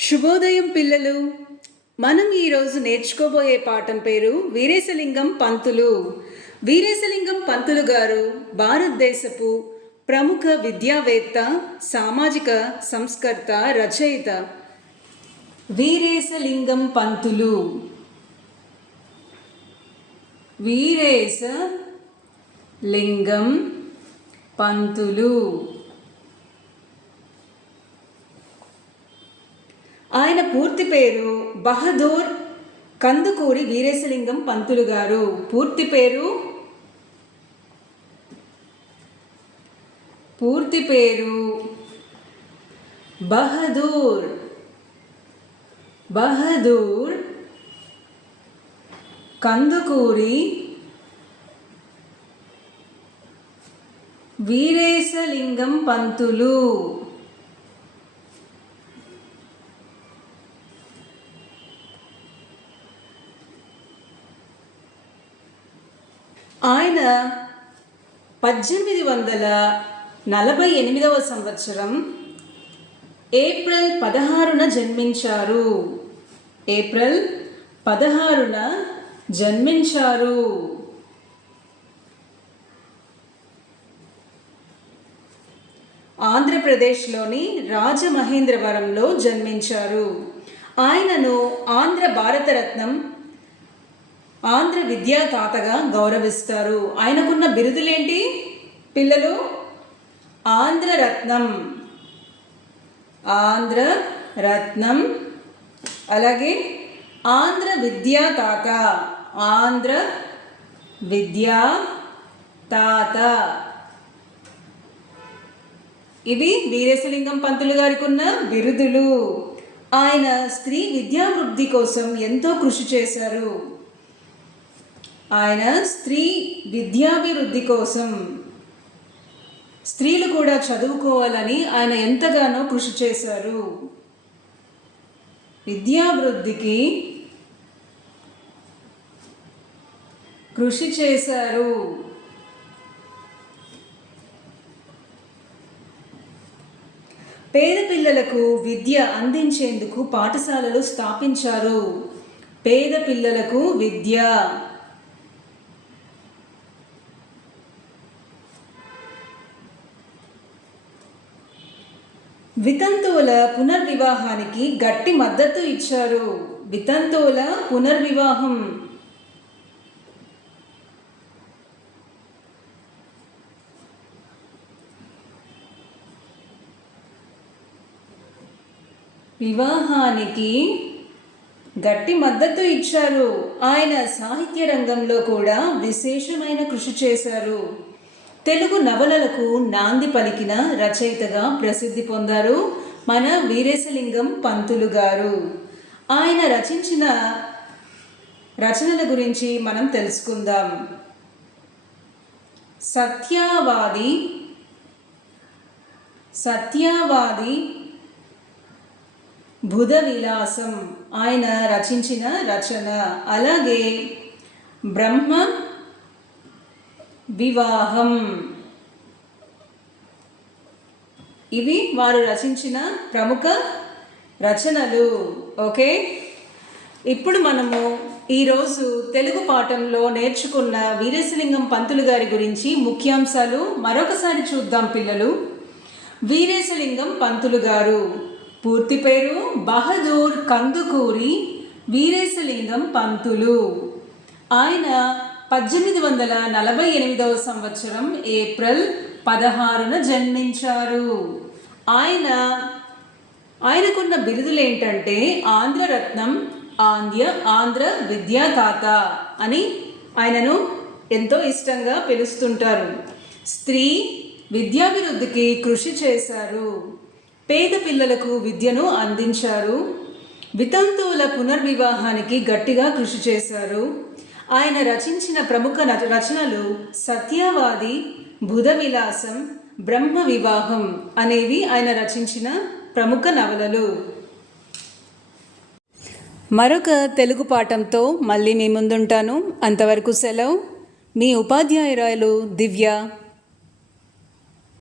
శుభోదయం పిల్లలు. మనం ఈరోజు నేర్చుకోబోయే పాఠం పేరు వీరేశలింగం పంతులు. వీరేశలింగం పంతులు గారు భారతదేశపు ప్రముఖ విద్యావేత్త సామాజిక సంస్కర్త రచయిత. వీరేశలింగం పంతులు. వీరేశ లింగం పంతులు. ఆయన పూర్తి పేరు బహదూర్ కందుకూరి వీరేశలింగం పంతులు గారు. పూర్తి పేరు? పూర్తి పేరు బహదూర్. బహదూర్ కందుకూరి వీరేశలింగం పంతులు. ఆయన పద్దెనిమిది వందల నలభై ఎనిమిదవ సంవత్సరం ఏప్రిల్ పదహారున జన్మించారు. ఏప్రిల్ పదహారున జన్మించారు. ఆంధ్రప్రదేశ్లోని రాజమహేంద్రవరంలో జన్మించారు. ఆయనను ఆంధ్ర భారతరత్నం ఆంధ్ర విద్యా తాతగా గౌరవిస్తారు. ఆయనకున్న బిరుదులేంటి? పిల్లలు ఆంధ్రరత్నం. ఆంధ్ర రత్నం అలాగే ఆంధ్ర విద్యా తాత. ఆంధ్ర విద్యా తాత. ఇవి వీరేశలింగం పంతులు గారికి ఉన్న బిరుదులు. ఆయన స్త్రీ విద్యావృద్ధి కోసం ఎంతో కృషి చేశారు. ఆయన స్త్రీ విద్యాభివృద్ధి కోసం స్త్రీలు కూడా చదువుకోవాలని ఆయన ఎంతగానో కృషి చేశారు. విద్యాభివృద్ధికి కృషి చేశారు. పేద పిల్లలకు విద్య అందించేందుకు పాఠశాలలు స్థాపించారు. పేద పిల్లలకు విద్య వితంతువుల పునర్వివాహానికి గట్టి మద్దతు ఇచ్చారు. వితంతువుల పునర్వివాహం. వివాహానికి గట్టి మద్దతు ఇచ్చారు. ఆయన సాహిత్య రంగంలో కూడా విశేషమైన కృషి చేశారు. తెలుగు నవలలకు నాంది పలికిన రచయితగా ప్రసిద్ధి పొందారు మన వీరేశలింగం పంతులు గారు. ఆయన రచించిన రచనల గురించి మనం తెలుసుకుందాం. సత్యవాది సత్యవాది బుధ విలాసం ఆయన రచించిన రచన. అలాగే బ్రహ్మ వివాహం. ఇవి వారు రచించిన ప్రముఖ రచనలు. ఓకే? ఇప్పుడు మనము ఈరోజు తెలుగు పాఠంలో నేర్చుకున్న వీరేశలింగం పంతులు గారి గురించి ముఖ్యాంశాలు మరొకసారి చూద్దాం పిల్లలు. వీరేశలింగం పంతులు గారు పూర్తి పేరు బహదూర్ కందుకూరి వీరేశలింగం పంతులు. ఆయన పద్దెనిమిది వందల నలభై ఎనిమిదవ సంవత్సరం ఏప్రిల్ పదహారున జన్మించారు. ఆయన ఆయనకున్న బిరుదులు ఏంటంటే ఆంధ్రరత్నం ఆంధ్య ఆంధ్ర విద్యాతాత అని ఆయనను ఎంతో ఇష్టంగా పిలుస్తుంటారు. స్త్రీ విద్యాభివృద్ధికి కృషి చేశారు. పేద పిల్లలకు విద్యను అందించారు. వితంతువుల పునర్వివాహానికి గట్టిగా కృషి చేశారు. ఆయన రచించిన ప్రముఖ న- రచనలు సత్యవాది బుధ విలాసం బ్రహ్మ వివాహం అనేవి ఆయన రచించిన ప్రముఖ నవలలు. మరొక తెలుగు పాఠంతో మళ్ళీ మీ ముందుంటాను. అంతవరకు సెలవు. మీ ఉపాధ్యాయురాయలు దివ్య.